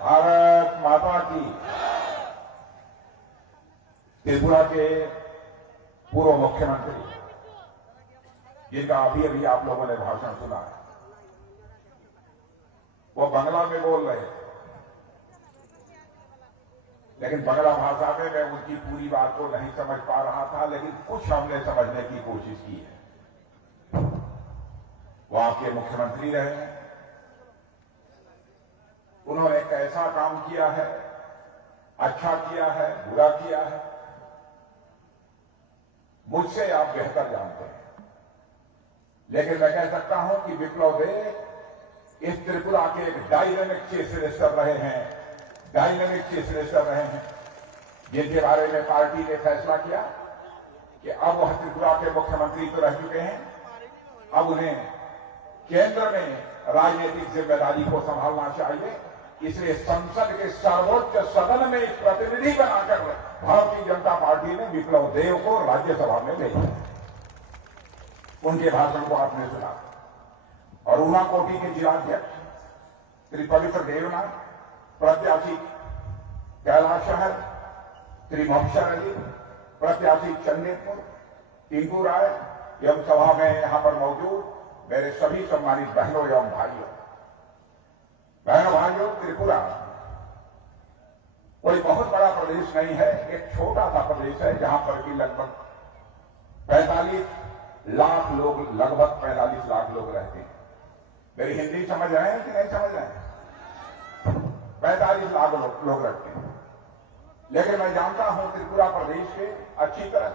भारत माता की। त्रिपुरा के पूर्व मुख्यमंत्री, जिनका अभी अभी आप लोगों ने भाषण सुना है, वो बांग्ला में बोल रहे थे, लेकिन बांग्ला भाषा में मैं उनकी पूरी बात को नहीं समझ पा रहा था, लेकिन कुछ हमने समझने की कोशिश की है। वो आपके मुख्यमंत्री रहे हैं, उन्होंने एक ऐसा काम किया है, अच्छा किया है, बुरा किया है, मुझसे आप बेहतर जानते हैं। लेकिन मैं कह सकता हूं कि विप्लव देव इस त्रिपुरा के एक डायनेमिक चीफ मिनिस्टर रहे हैं, डायनेमिक चीफ मिनिस्टर रहे हैं, जिनके बारे में पार्टी ने फैसला किया कि अब वह त्रिपुरा के मुख्यमंत्री तो रह चुके हैं, अब उन्हें केंद्र में राजनीतिक जिम्मेदारी को संभालना चाहिए। इसलिए संसद के सर्वोच्च सदन में एक प्रतिनिधि बनाकर भारतीय जनता पार्टी ने विप्लव देव को राज्यसभा में भेजा। उनके भाषण को आपने सुना। और ऊनाकोटी के जिलाध्यक्ष श्री पवित्र देवनाथ, प्रत्याशी कैलाश शहर श्री मोहम्मद अली, प्रत्याशी चंदेपुर टिंकू राय एवं सभा में यहां पर मौजूद मेरे सभी सम्मानित बहनों एवं भाइयों, त्रिपुरा कोई बहुत बड़ा प्रदेश नहीं है, एक छोटा सा प्रदेश है, जहां पर कि लगभग 45 लाख लोग, लगभग 45 लाख लोग रहते हैं। मेरी हिंदी समझ रहे हैं कि नहीं समझ रहे हैं? 45 लाख लोग रहते हैं। लेकिन मैं जानता हूं त्रिपुरा प्रदेश के अच्छी तरह,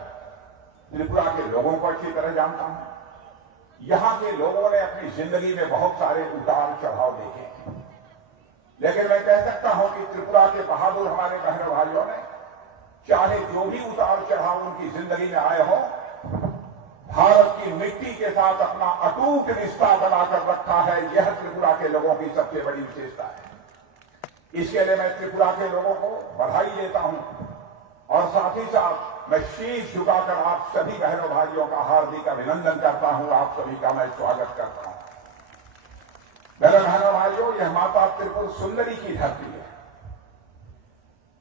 त्रिपुरा के लोगों को अच्छी तरह जानता हूं। यहां के लोगों ने अपनी जिंदगी में बहुत सारे उतार चढ़ाव देखे, लेकिन मैं कह सकता हूं कि त्रिपुरा के बहादुर हमारे बहनों भाइयों ने, चाहे जो भी उतार चढ़ाव उनकी जिंदगी में आए हो, भारत की मिट्टी के साथ अपना अटूट रिश्ता बनाकर रखा है। यह त्रिपुरा के लोगों की सबसे बड़ी विशेषता है। इसके लिए मैं त्रिपुरा के लोगों को बधाई देता हूं और साथ ही साथ मैं शीश झुकाकर आप सभी बहनों भाइयों का हार्दिक अभिनंदन करता हूं। आप सभी का मैं स्वागत करता हूं। मेरे बहनों भाइयों, यह माता त्रिपुर सुंदरी की धरती है।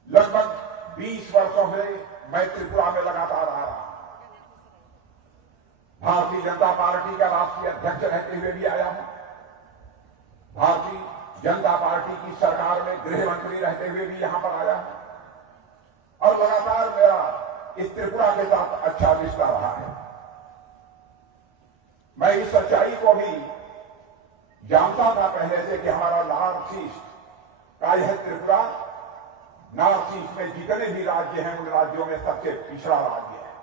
लगभग 20 वर्षों से मैं त्रिपुरा में लगातार आ रहा हूं। भारतीय जनता पार्टी का राष्ट्रीय अध्यक्ष रहते हुए भी आया हूं। भारतीय जनता पार्टी की सरकार में गृह मंत्री रहते हुए भी यहां पर आया हूं और लगातार मेरा इस त्रिपुरा के साथ अच्छा रिश्ता रहा है। मैं इस सच्चाई को भी जानता था पहले से कि हमारा नॉर्थ ईस्ट का यह त्रिपुरा, नॉर्थ ईस्ट में जितने भी राज्य हैं उन राज्यों में सबसे पिछड़ा राज्य है।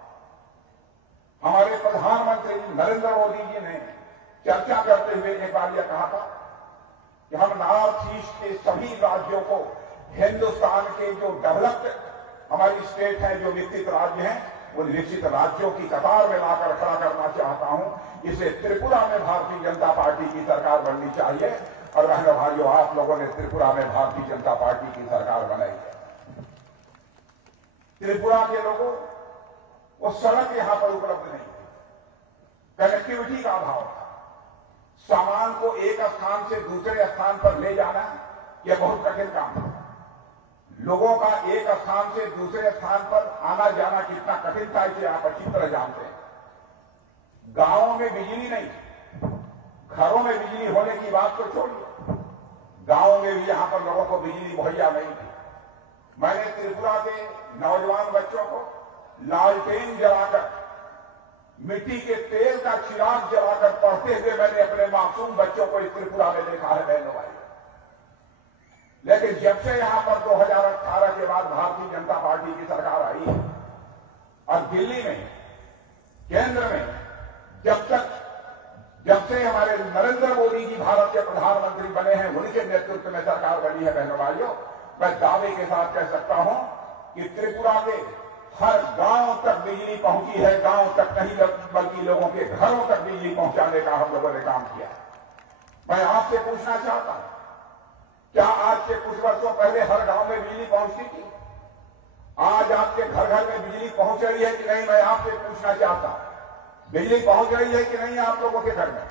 हमारे प्रधानमंत्री नरेंद्र मोदी जी ने चर्चा करते हुए एक बार यह कहा था कि हम नॉर्थ ईस्ट के सभी राज्यों को हिंदुस्तान के जो डेवलप्ड हमारी स्टेट है, जो विकसित राज्य हैं, उन विकसित राज्यों की कतार में लाकर खड़ा करना चाहता हूं। इसलिए त्रिपुरा में भारतीय जनता पार्टी की सरकार बननी चाहिए और बहनों भाइयों, आप लोगों ने त्रिपुरा में भारतीय जनता पार्टी की सरकार बनाई है। त्रिपुरा के लोगों वो सड़क यहां पर उपलब्ध नहीं थी, कनेक्टिविटी का अभाव था। सामान को एक स्थान से दूसरे स्थान पर ले जाना यह बहुत कठिन काम था। लोगों का एक स्थान से दूसरे स्थान पर आना जाना कितना कठिन था, इसे आप अच्छी तरह जानते हैं। गांवों में बिजली नहीं, घरों में बिजली होने की बात तो छोड़िए, गांवों में भी यहां पर लोगों को बिजली मुहैया नहीं थी। मैंने त्रिपुरा के नौजवान बच्चों को लालटेन जलाकर, मिट्टी के तेल का चिराग जलाकर पढ़ते हुए मैंने अपने मासूम बच्चों को इस त्रिपुरा में देखा है बहनों भाई। लेकिन जब से यहां पर 2018 के बाद भारतीय जनता पार्टी की सरकार आई है और दिल्ली में, केंद्र में, जब से हमारे नरेंद्र मोदी जी भारत के प्रधानमंत्री बने हैं, उनके नेतृत्व में सरकार बनी है बहनों भाइयों, मैं दावे के साथ कह सकता हूं कि त्रिपुरा के हर गांव तक बिजली पहुंची है। गांव तक नहीं बल्कि लोगों के घरों तक बिजली पहुंचाने का हम लोगों ने काम किया है। मैं आपसे पूछना चाहता हूं, क्या आज से कुछ वर्षों पहले हर गांव में बिजली पहुंचती थी? आज आपके घर घर में बिजली पहुंच रही है कि नहीं? मैं आपसे पूछना चाहता हूं, बिजली पहुंच रही है कि नहीं आप लोगों के घर में?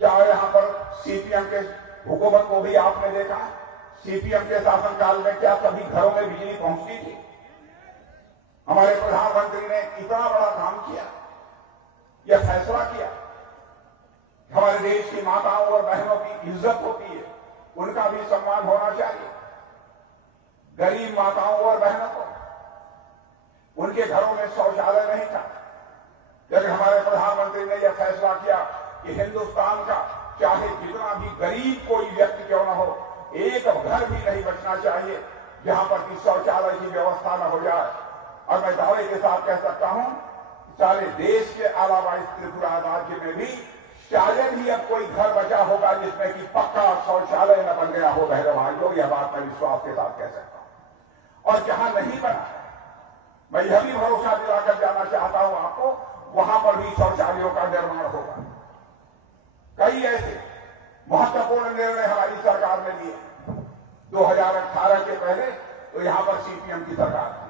क्या यहां पर सीपीएम के हुकूमत को भी आपने देखा, सीपीएम के शासनकाल में क्या सभी घरों में बिजली पहुंचती थी? हमारे प्रधानमंत्री ने इतना बड़ा काम किया, यह फैसला किया, हमारे देश की माताओं और बहनों की इज्जत होती है, उनका भी सम्मान होना चाहिए। गरीब माताओं और बहनों को उनके घरों में शौचालय नहीं था, लेकिन हमारे प्रधानमंत्री ने यह फैसला किया कि हिंदुस्तान का चाहे जितना भी गरीब कोई व्यक्ति क्यों न हो, एक घर भी नहीं बचना चाहिए जहां पर कि शौचालय की व्यवस्था न हो जाए। और मैं दावे के साथ कह सकता हूं, सारे देश के अलावा इस त्रिपुरा राज्य में भी शायद ही अब कोई घर बचा होगा जिसमें कि पक्का शौचालय न बन गया हो। बहनों भाइयों, यह बात मैं विश्वास के साथ कह सकता हूं। और जहां नहीं बना है, मैं यह भी भरोसा दिलाकर जाना चाहता हूं आपको, वहां पर भी शौचालयों का निर्माण होगा। कई ऐसे महत्वपूर्ण निर्णय हमारी सरकार ने लिए। 2018 के पहले तो यहां पर सीपीएम की सरकार थी,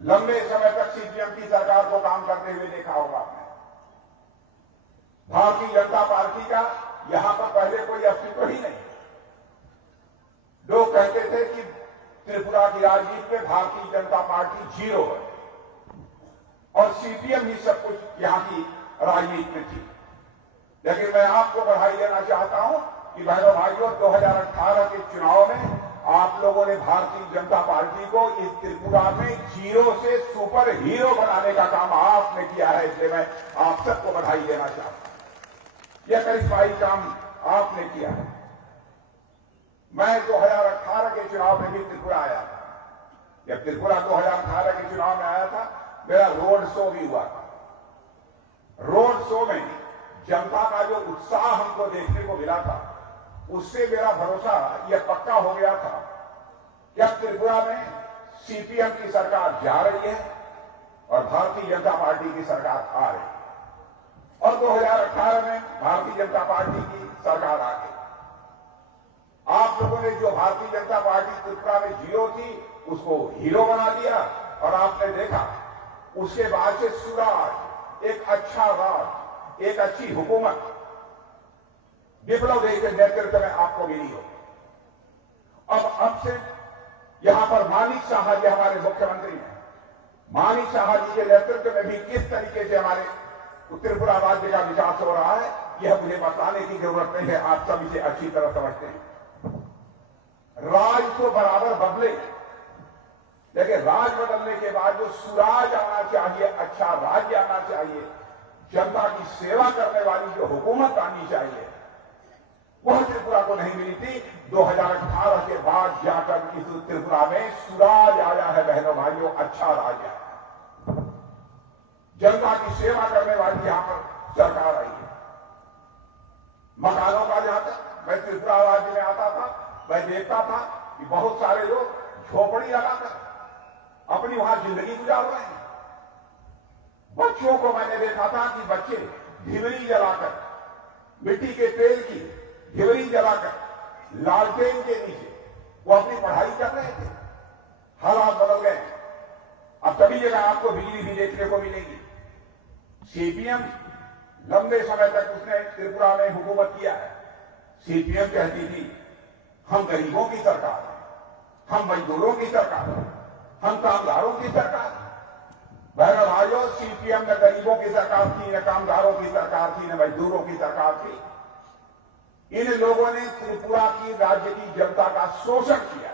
लंबे समय तक सीपीएम की सरकार को काम करते हुए देखा होगा आपने। भारतीय जनता पार्टी का यहां पर पहले कोई अस्तित्व ही नहीं। लोग कहते थे कि त्रिपुरा की राजनीति में भारतीय जनता पार्टी जीरो है और सीपीएम ही सब कुछ यहां की राजनीति में थी। लेकिन मैं आपको बधाई देना चाहता हूं कि बहनों भाइयों, 2018 के चुनाव में आप लोगों ने भारतीय जनता पार्टी को इस त्रिपुरा में जीरो से सुपर हीरो बनाने का काम आपने किया है, इसलिए मैं आप सबको बधाई देना चाहता हूं। यह करिश्माई काम आपने किया है। मैं 2018 के चुनाव में भी त्रिपुरा आया था। जब त्रिपुरा 2018 के चुनाव में आया था, मेरा रोड शो भी हुआ था। रोड शो में जनता का जो उत्साह हमको देखने को मिला था, उससे मेरा भरोसा यह पक्का हो गया था कि अब त्रिपुरा में सीपीएम की सरकार जा रही है और भारतीय जनता पार्टी की सरकार आ रही है। और 2018 में भारतीय जनता पार्टी की सरकार आ गई। आप लोगों ने जो भारतीय जनता पार्टी त्रिपुरा में जीरो थी, उसको हीरो बना दिया और आपने देखा उसके बाद से सुराज, एक अच्छा राज, एक अच्छी हुकूमत विप्लव देव के नेतृत्व में आपको मिली हो। अब से यहां पर मानिक साहा जी हमारे मुख्यमंत्री हैं। मानिक साहा जी के नेतृत्व में भी किस तरीके से हमारे त्रिपुरा राज्य का विकास हो रहा है, यह मुझे बताने की जरूरत नहीं है, आप सभी से अच्छी तरह समझते हैं। राज तो बराबर बदले, लेकिन राज बदलने के बाद जो सुराज आना चाहिए, अच्छा राज्य आना चाहिए, जनता की सेवा करने वाली जो हुकूमत आनी चाहिए, वह त्रिपुरा को नहीं मिली थी। 2018 के बाद जाकर इस त्रिपुरा में सुराज आया है। बहनों भाइयों, अच्छा राज आया, जनता की सेवा करने वाली यहां पर सरकार आई है। मकानों का जहां तक मैं त्रिपुरा राज्य में आता था, मैं देखता था कि बहुत सारे लोग झोपड़ी लगाकर अपनी वहां जिंदगी गुजार रहे हैं। बच्चों को मैंने देखा था कि बच्चे ढिबरी जलाकर, मिट्टी के तेल की ढिबरी जलाकर लालटेन के नीचे वो अपनी पढ़ाई कर रहे थे। हालात बदल गए। अब सभी जगह आपको बिजली भी देखने को मिलेगी। सीपीएम लंबे समय तक उसने त्रिपुरा में हुकूमत किया है। सीपीएम कहती थी हम गरीबों की सरकार है, हम मजदूरों की सरकार है, हम कामगारों की सरकार है। बहनों भाइयों, सीपीएम न गरीबों की सरकार थी, न कामगारों की सरकार थी, न मजदूरों की सरकार थी। इन लोगों ने त्रिपुरा की राज्य की जनता का शोषण किया।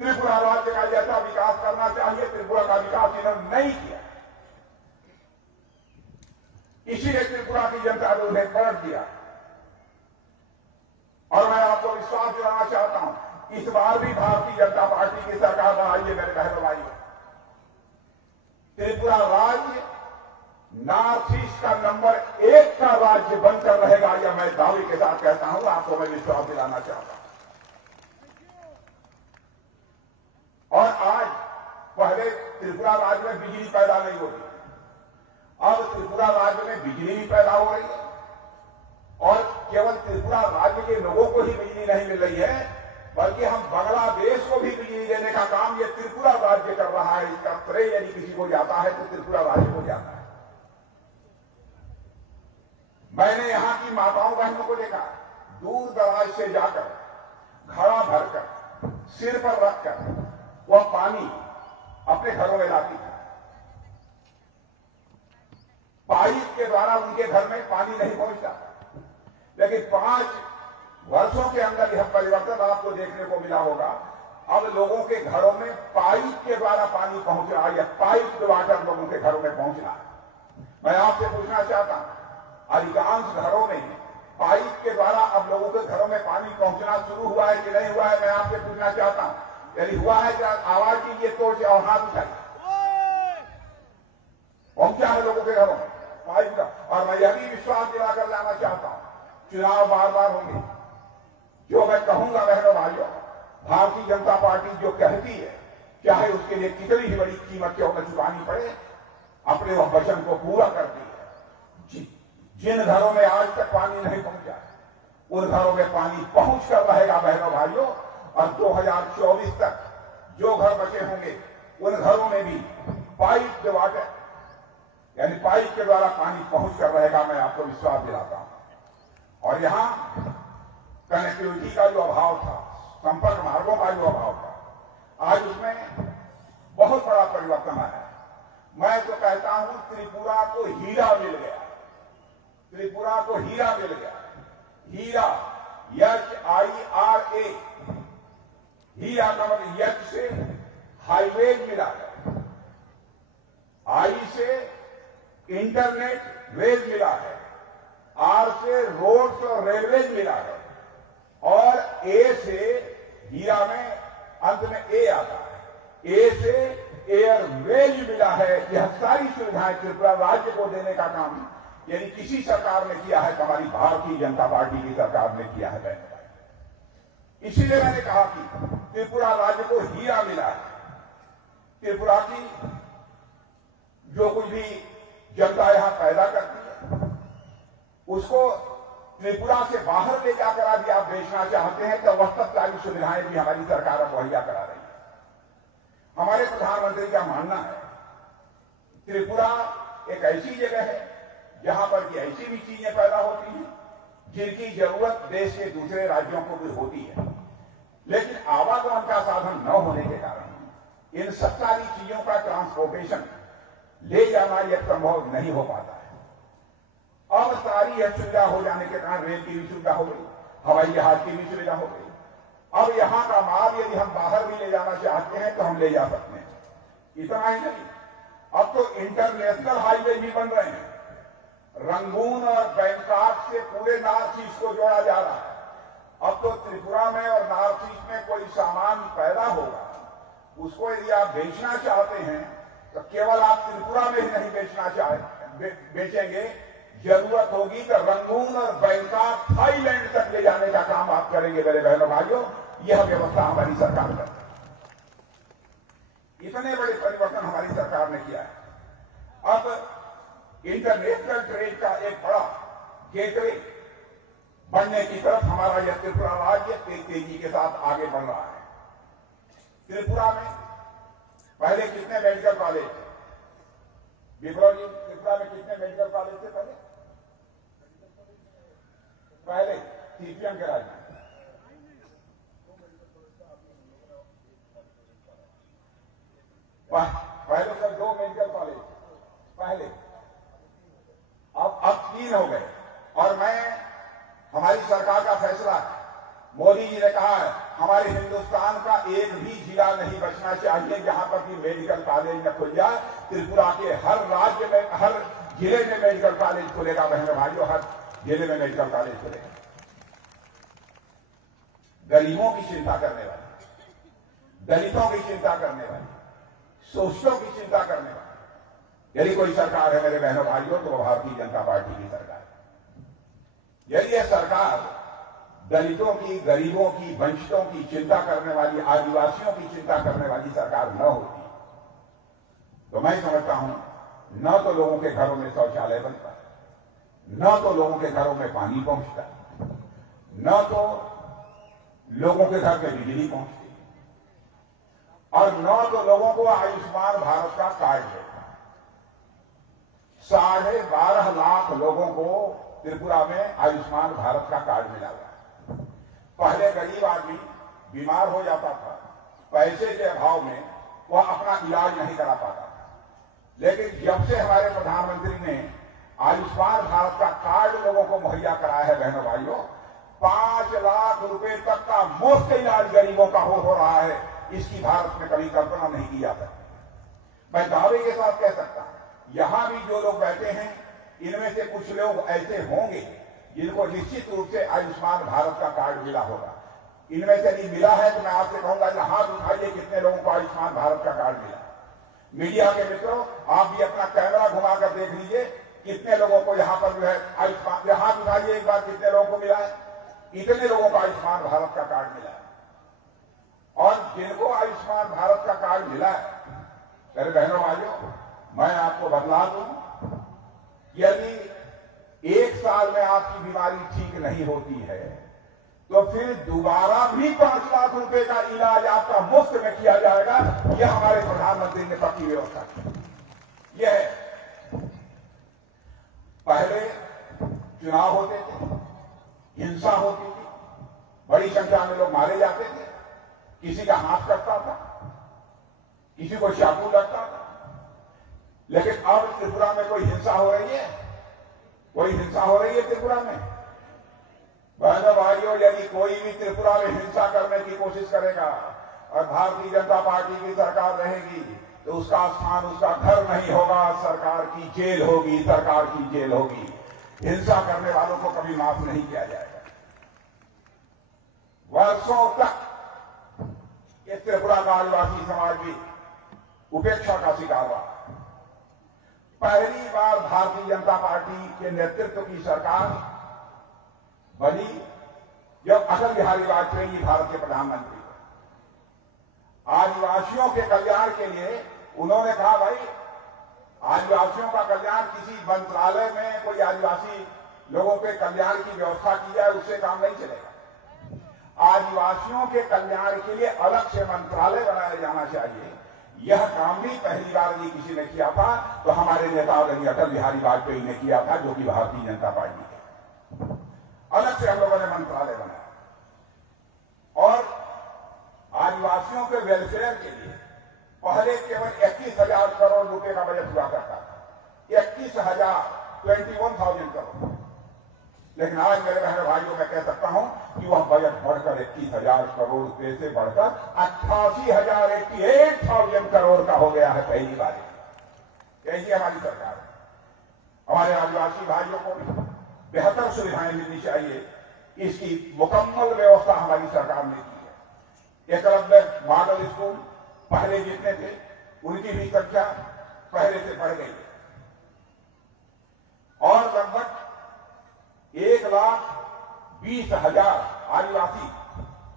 त्रिपुरा राज्य का जैसा विकास करना चाहिए, त्रिपुरा का विकास इन्होंने नहीं किया। इसीलिए त्रिपुरा की जनता ने उन्हें पलट दिया। और मैं आपको विश्वास दिलाना चाहता हूं, इस बार भी भारतीय जनता पार्टी की सरकार बनाई है। मेरे बहनों भाइयों, त्रिपुरा राज्य नॉर्थ ईस्ट का नंबर 1 का राज्य बनकर रहेगा, यह मैं दावे के साथ कहता हूं। आपको मैं विश्वास दिलाना चाहता हूं। और आज पहले त्रिपुरा राज्य में बिजली पैदा नहीं होती, अब त्रिपुरा राज्य में बिजली भी पैदा हो रही है। और केवल त्रिपुरा राज्य के लोगों को ही बिजली नहीं मिल रही है, बल्कि हम बांग्लादेश को भी बिजली देने का काम ये त्रिपुरा राज्य कर रहा है। इसका श्रेय यदि किसी को जाता है तो त्रिपुरा राज्य को जाता है। मैंने यहां की माताओं बहनों को देखा, दूर दराज से जाकर घड़ा भरकर सिर पर रखकर वह पानी अपने घरों में लाती है। पाइप के द्वारा उनके घर में पानी नहीं पहुंचता, लेकिन 5 वर्षों के अंदर यह परिवर्तन आपको देखने को मिला होगा। अब लोगों के घरों में पाइप के द्वारा पानी पहुंच रहा है, या पाइप वाटर लोगों के घरों में पहुंच रहा है। मैं आपसे पूछना चाहता हूं, अधिकांश घरों में पाइप के द्वारा अब लोगों के घरों में पानी पहुंचना शुरू हुआ है कि नहीं हुआ है? मैं आपसे पूछना चाहता हूं, यदि हुआ है तो आवाज कीजिए, तो और हाथ उठाइए। पहुंचा है लोगों के घरों में पाइप का। और मैं यह भी विश्वास दिलाकर लाना चाहता हूं, चुनाव बार बार होंगे, जो मैं कहूंगा बहनों भाइयों, भारतीय जनता पार्टी जो कहती है, चाहे उसके लिए कितनी ही बड़ी कीमत क्यों न चुकानी पड़े, अपने वह वचन को पूरा करती है। जिन घरों में आज तक पानी नहीं पहुंचा, उन घरों में पानी पहुंच कर रहेगा बहनों भाइयों। और 2024 तक जो घर बचे होंगे, उन घरों में भी पाइप के वाटर, यानी पाइप के द्वारा पानी पहुंच कर रहेगा, मैं आपको विश्वास दिलाता हूं। और यहां कनेक्टिविटी का जो अभाव था, संपर्क मार्गों का जो अभाव था, आज उसमें बहुत बड़ा परिवर्तन आया है। मैं तो कहता हूं, त्रिपुरा को हीरा मिल गया, त्रिपुरा को हीरा मिल गया। हीरा, HIRA, हीरा का मतलब यच से हाईवेज मिला है, आई से इंटरनेट वेज मिला है, आर से रोड्स और रेलवेज मिला है, और ए से, हीरा में अंत में ए आता है, ए से एयरवेज मिला है। यह सारी सुविधाएं त्रिपुरा राज्य को देने का काम यदि किसी सरकार ने किया है तो हमारी भारतीय जनता पार्टी की सरकार ने किया है बहनों भाई। इसीलिए मैंने कहा कि त्रिपुरा राज्य को हीरा मिला है। त्रिपुरा की जो कुछ भी जनता यहां पैदा करती है, उसको त्रिपुरा से बाहर ले जाकर यदि आप बेचना चाहते हैं, तो वस्तु सारी सुविधाएं भी हमारी सरकार मुहैया करा रही है। हमारे प्रधानमंत्री का मानना है, त्रिपुरा एक ऐसी जगह है जहां पर की ऐसी भी चीजें पैदा होती हैं जिनकी जरूरत देश के दूसरे राज्यों को भी होती है, लेकिन आवागमन का साधन न होने के कारण इन सब सारी चीजों का ट्रांसपोर्टेशन ले जाना यह संभव नहीं हो पाता है। अब सारी यह सुविधा हो जाने के कारण रेल की भी सुविधा हो गई, हवाई जहाज की भी सुविधा हो गई। अब यहां का माल यदि हम बाहर भी ले जाना चाहते हैं तो हम ले जा सकते हैं। इतना ही नहीं, अब तो इंटरनेशनल हाईवे भी बन रहे हैं। रंगून और बैंकॉक से पूरे नॉर्थ ईस्ट को जोड़ा जा रहा है। अब तो त्रिपुरा में और नॉर्थ ईस्ट में कोई सामान पैदा होगा, उसको यदि आप बेचना चाहते हैं तो केवल आप त्रिपुरा में ही नहीं बेचेंगे, जरूरत होगी तो रंगून और बैंकॉक, थाईलैंड तक ले जाने का काम आप करेंगे मेरे बहनों भाइयों। यह व्यवस्था हमारी सरकार करती है। इतने बड़े परिवर्तन हमारी सरकार ने किया है। अब इंटरनेशनल ट्रेड का एक बड़ा गेटवे बनने की तरफ हमारा यह त्रिपुरा राज्य तेजी के साथ आगे बढ़ रहा है। त्रिपुरा में पहले कितने मेडिकल कॉलेज थे? विप्लव जी, त्रिपुरा में कितने मेडिकल कॉलेज थे पहले सीपीएम के राज में? पहले सर 2 मेडिकल कॉलेज पहले, अब 3 हो गए। और हमारी सरकार का फैसला है, मोदी जी ने कहा है हमारे हिंदुस्तान का एक भी जिला नहीं बचना चाहिए जहां पर भी मेडिकल कॉलेज न खुल जाए। त्रिपुरा के हर राज्य में, हर जिले में मेडिकल कॉलेज खुलेगा बहनों भाइयों, हर जिले में मेडिकल कॉलेज खुलेगा। गरीबों की चिंता करने वाली, दलितों की चिंता करने वाली, शोषितों की चिंता करने वाली यदि कोई सरकार है मेरे बहनों भाइयों, तो वो भारतीय जनता पार्टी की सरकार है। यदि यह सरकार दलितों की, गरीबों की, वंचितों की चिंता करने वाली, आदिवासियों की चिंता करने वाली सरकार न होती, तो मैं समझता हूं न तो लोगों के घरों में शौचालय बनता, न तो लोगों के घरों में पानी पहुंचता, न तो लोगों के घर में बिजली पहुंचती, और न तो लोगों को आयुष्मान भारत का कार्ड देता। 12.5 लाख लोगों को त्रिपुरा में आयुष्मान भारत का कार्ड मिला हुआ। पहले गरीब आदमी बीमार हो जाता था, पैसे के अभाव में वह अपना इलाज नहीं करा पाता था, लेकिन जब से हमारे प्रधानमंत्री ने आयुष्मान भारत का कार्ड लोगों को मुहैया कराया है, बहनों भाइयों, 5 लाख रुपए तक का मुफ्त इलाज गरीबों का हो रहा है। इसकी भारत में कभी कल्पना नहीं की जा सकती। मैं दावे के साथ कह सकता हूं, यहां भी जो लोग बैठे हैं, इनमें से कुछ लोग ऐसे होंगे जिनको निश्चित रूप से आयुष्मान भारत का कार्ड मिला होगा। इनमें से नहीं मिला है तो मैं आपसे कहूंगा कि हाथ उठाइए कितने लोगों को आयुष्मान भारत का कार्ड मिला। मीडिया के मित्रों, आप भी अपना कैमरा घुमाकर देख लीजिए कितने लोगों को यहां पर जो है आयुष्मान, हाथ उठाइए एक बार, कितने लोगों को मिला है। इतने लोगों को आयुष्मान भारत का कार्ड मिला है। और जिनको आयुष्मान भारत का कार्ड मिला है, मेरे बहनों भाइयों, मैं आपको बतला दूं, यदि 1 साल में आपकी बीमारी ठीक नहीं होती है तो फिर दोबारा भी 5 लाख रुपए का इलाज आपका मुफ्त में किया जाएगा। यह हमारे प्रधानमंत्री ने पक्की व्यवस्था की। यह पहले चुनाव होते थे, हिंसा होती थी, बड़ी संख्या में लोग मारे जाते थे, किसी का हाथ कटता था, किसी को चाकू लगता था। लेकिन अब त्रिपुरा में कोई हिंसा हो रही है? कोई हिंसा हो रही है त्रिपुरा में? बहनों भाइयों, यदि कोई भी त्रिपुरा में हिंसा करने की कोशिश करेगा और भारतीय जनता पार्टी की सरकार रहेगी तो उसका स्थान उसका घर नहीं होगा, सरकार की जेल होगी, सरकार की जेल होगी। हिंसा करने वालों को कभी माफ नहीं किया जाएगा। वर्षों तक ये त्रिपुरा का आदिवासी समाज भी उपेक्षा का शिकार रहा। पहली बार भारतीय जनता पार्टी के नेतृत्व की सरकार बनी जब अटल बिहारी वाजपेयी जी भारत के प्रधानमंत्री थे। आदिवासियों के कल्याण के लिए उन्होंने कहा, भाई आदिवासियों का कल्याण किसी मंत्रालय में कोई आदिवासी लोगों के कल्याण की व्यवस्था की जाए, उससे काम नहीं चलेगा। आदिवासियों के कल्याण के लिए अलग से मंत्रालय बनाया जाना चाहिए। यह काम भी पहली बार यदि किसी ने किया था तो हमारे नेता आदरणीय अटल बिहारी वाजपेयी ने किया था, जो कि भारतीय जनता पार्टी के। अलग से हम लोगों ने मंत्रालय बनाया और आदिवासियों के वेलफेयर के लिए पहले केवल 21,000 करोड़ रुपए का बजट हुआ करता था। 21,000 करोड़। लेकिन आज मेरे बहनों भाइयों मैं कह सकता हूं कि वह बजट बढ़कर 21,000 करोड़ रुपए से बढ़कर 88,000 करोड़ का हो गया है पहली बार। यही हमारी सरकार है। हमारे आदिवासी भाइयों को बेहतर सुविधाएं मिलनी चाहिए, इसकी मुकम्मल व्यवस्था हमारी सरकार ने की है। एकलव्य मॉडल स्कूल पहले जितने थे उनकी भी संख्या पहले से बढ़ गई है और लगभग 1,20,000 आदिवासी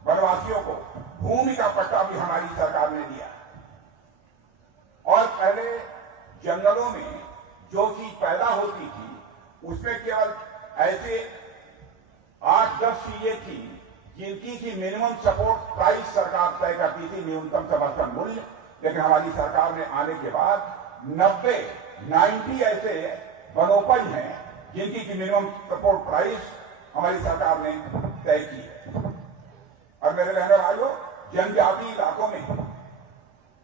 वनवासियों को भूमि का पट्टा भी हमारी सरकार ने दिया। और पहले जंगलों में जो चीज पैदा होती थी उसमें केवल ऐसे 8-10 चीजें थी जिनकी की मिनिमम सपोर्ट प्राइस सरकार तय करती थी, न्यूनतम समर्थन मूल्य। लेकिन हमारी सरकार ने आने के बाद 90 ऐसे वनोपज हैं जिनकी की मिनिमम सपोर्ट प्राइस हमारी सरकार ने तय की है। और मेरे बहनों भाइयों, जनजातीय इलाकों में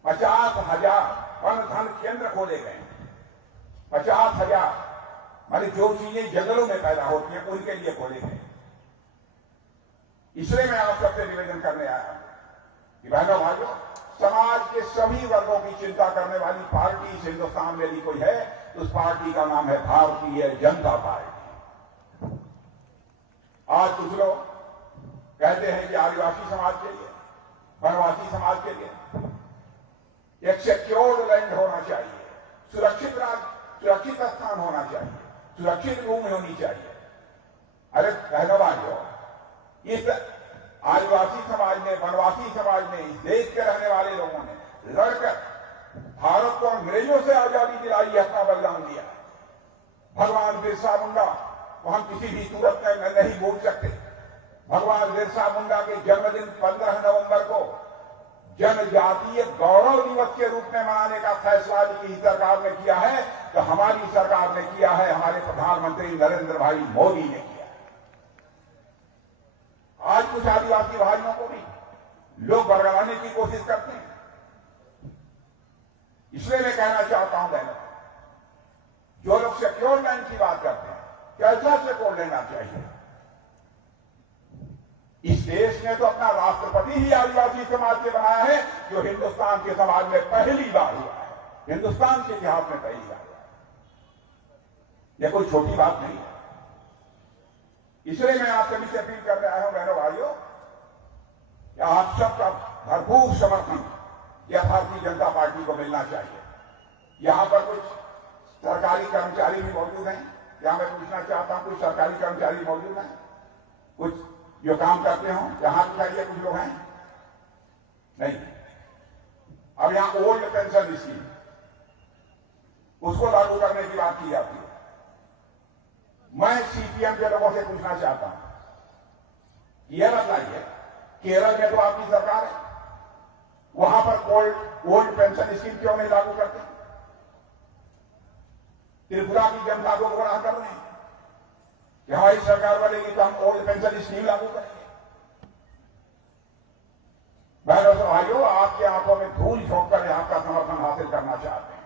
50,000 वन धन केंद्र खोले गए। 50,000 मानी जो चीजें जंगलों में पैदा होती हैं उनके लिए खोले गए। इसलिए मैं आप सबसे निवेदन करने आया हूं कि बहनों भाइयों, समाज के सभी वर्गों की चिंता करने वाली पार्टी इस हिंदुस्तान में यदि कोई है तो उस पार्टी का नाम है भारतीय जनता पार्टी। आज कुछ लोग कहते हैं कि आदिवासी समाज के लिए, वनवासी समाज के लिए एक सिक्योर्ड लैंड होना चाहिए, सुरक्षित स्थान होना चाहिए, सुरक्षित भूमि होनी चाहिए। अरे बहनों भाइयों, इस आदिवासी समाज ने, वनवासी समाज ने, इस देश के रहने वाले लोगों ने लड़कर भारत को अंग्रेजों से आजादी दिलाई, अपना बलिदान दिया। भगवान बिरसा मुंडा को हम किसी भी सूरत में नहीं भूल सकते। भगवान बिरसा मुंडा के जन्मदिन 15 नवंबर को जनजातीय गौरव दिवस के रूप में मनाने का फैसला की सरकार ने किया है। तो हमारी सरकार ने किया है, हमारे प्रधानमंत्री नरेंद्र भाई मोदी ने किया है। आज कुछ आदिवासी भाइयों को भी लोग बरगलाने की कोशिश करते हैं। इसलिए मैं कहना चाहता हूं बहनों, जो लोग सिक्योर लैंड की बात करते हैं, कैसा सिक्योर लेना चाहिए? इस देश ने तो अपना राष्ट्रपति ही आदिवासी समाज से बनाया है, जो हिंदुस्तान के समाज में पहली बार हुआ है, हिंदुस्तान के इतिहास में पहली बार हुआ है। यह कोई छोटी बात नहीं है। इसलिए मैं आप सभी से अपील करने आया हूं बहनों भाइयों, आप सबका भरपूर समर्थन यह भारतीय जनता पार्टी को मिलना चाहिए। यहां पर कुछ सरकारी कर्मचारी भी मौजूद हैं। क्या मैं पूछना चाहता हूं, कुछ सरकारी कर्मचारी मौजूद हैं, कुछ जो काम करते हो, यहां दिखाइए, कुछ लोग हैं? नहीं। अब यहां ओल्ड पेंशन स्कीम, उसको लागू करने की बात की जाती है। मैं सीपीएम के लोगों से पूछना चाहता हूं, यह बताइए, केरल में तो आपकी सरकार है, वहां पर ओल्ड पेंशन स्कीम क्यों नहीं लागू करते? त्रिपुरा की जनता को गुमराह कर रहे हैं कि हमारी सरकार बनेगी तो हम ओल्ड पेंशन स्कीम लागू करेंगे। बहनों और भाइयों, आपके आंखों में धूल झोंक कर आपका समर्थन हासिल करना चाहते हैं।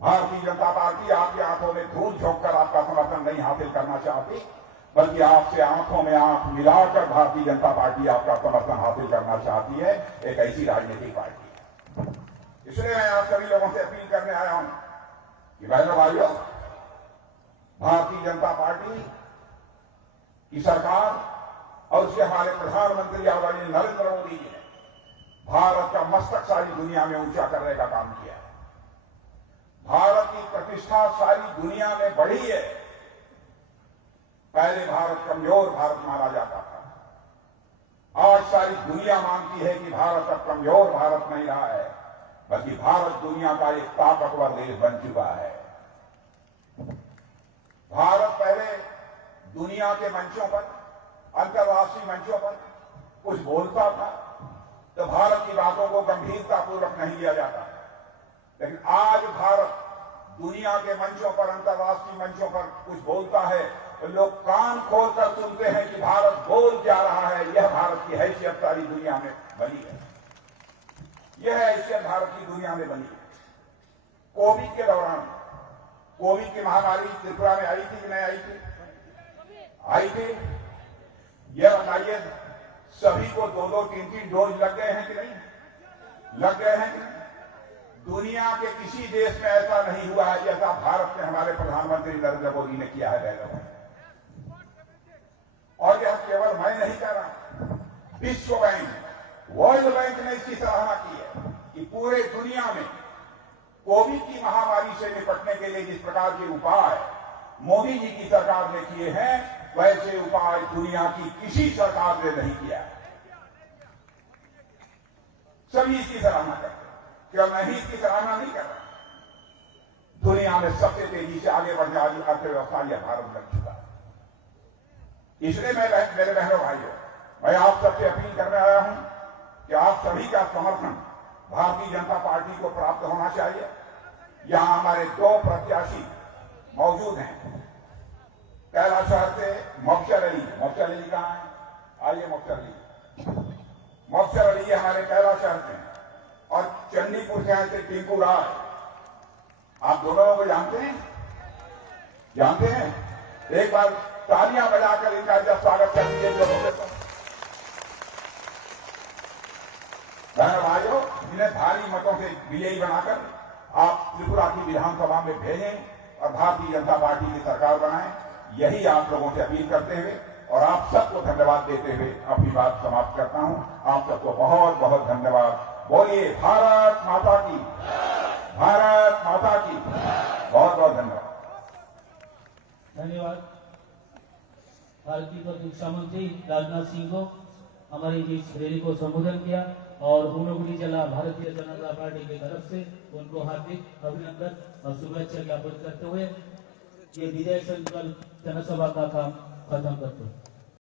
भारतीय जनता पार्टी आपकी आंखों में धूल झोंक कर आपका समर्थन नहीं हासिल करना चाहती, बल्कि आपसे आंखों में आंख मिलाकर भारतीय जनता पार्टी आपका समर्थन हासिल करना चाहती है। एक ऐसी राजनीतिक पार्टी है। इसलिए मैं आप सभी लोगों से अपील करने आया हूं कि बहनों भाइयों, भारतीय जनता पार्टी की सरकार और उसके हमारे प्रधानमंत्री आदरणीय नरेंद्र मोदी जी ने भारत का मस्तक सारी दुनिया में ऊंचा करने का काम किया है। भारत की प्रतिष्ठा सारी दुनिया में बढ़ी है। पहले भारत कमजोर भारत माना जाता था। आज सारी दुनिया मानती है कि भारत अब कमजोर भारत नहीं रहा है, बल्कि भारत दुनिया का एक ताकतवर देश बन चुका है। भारत पहले दुनिया के मंचों पर, अंतर्राष्ट्रीय मंचों पर कुछ बोलता था तो भारत की बातों को गंभीरतापूर्वक नहीं लिया जाता, लेकिन आज भारत दुनिया के मंचों पर, अंतर्राष्ट्रीय मंचों पर कुछ बोलता है तो लोग कान खोलकर सुनते हैं कि भारत बोल क्या रहा है। यह भारत की हैसियत सारी दुनिया में बनी है। यह हैसियत भारत की दुनिया में बनी है। कोविड के दौरान, कोविड की महामारी त्रिपुरा में आई थी कि नहीं आई थी? आई थी। यह बताइए, सभी को 2-2, 3-3 डोज लग गए हैं कि नहीं? लग गए हैं कि नहीं? दुनिया के किसी देश में ऐसा नहीं हुआ है जैसा भारत में हमारे प्रधानमंत्री नरेंद्र मोदी ने किया है। और यह केवल मैं नहीं कह रहा, विश्व बैंक, वर्ल्ड बैंक ने इसकी सराहना की है कि पूरे दुनिया में कोविड की महामारी से निपटने के लिए जिस प्रकार के उपाय मोदी जी की सरकार ने किए हैं, वैसे उपाय दुनिया की किसी सरकार ने नहीं किया है। सभी इसकी सराहना करते हैं। क्या मैं ही इसकी सराहना नहीं कर रहा? दुनिया में सबसे तेजी से आगे बढ़ने वाली अर्थव्यवस्था यह भारत बन चुका है। इसलिए मेरे बहनों भाइयों, मैं आप सबसे अपील करने आया हूं कि आप सभी का समर्थन भारतीय जनता पार्टी को प्राप्त होना चाहिए। यहां हमारे 2 प्रत्याशी मौजूद हैं। कैलाश शहर से मोक्शर अली। मोक्शर अली कहां है? आइए मोक्शर अली। मोक्शर अली हमारे कैलाश शहर से, और चंडीपुर शहर से टिंकू राय। आप दोनों को जानते हैं? जानते हैं? एक बार तालियां बजाकर इनका जब स्वागत कर दीजिए। बहनों भाइयों, इन्हें भारी मतों से विजयी बनाकर आप त्रिपुरा की विधानसभा में भेजें और भारतीय जनता पार्टी की सरकार बनाएं। यही आप लोगों से अपील करते हुए और आप सबको धन्यवाद देते हुए अपनी बात समाप्त करता हूं। आप सबको बहुत बहुत धन्यवाद। बोलिए भारत माता की, भारत माता की। बहुत बहुत धन्यवाद। धन्यवाद भारतीय प्रतिरक्षा मंत्री राजनाथ सिंह को हमारी इस रैली को संबोधन किया, और ऊनगुड़ी जिला भारतीय जनता पार्टी की तरफ से उनको हार्दिक अभिनंदन और शुभेच्छा ज्ञापन करते हुए ये विजय संकल्प जनसभा का काम खत्म करते हैं।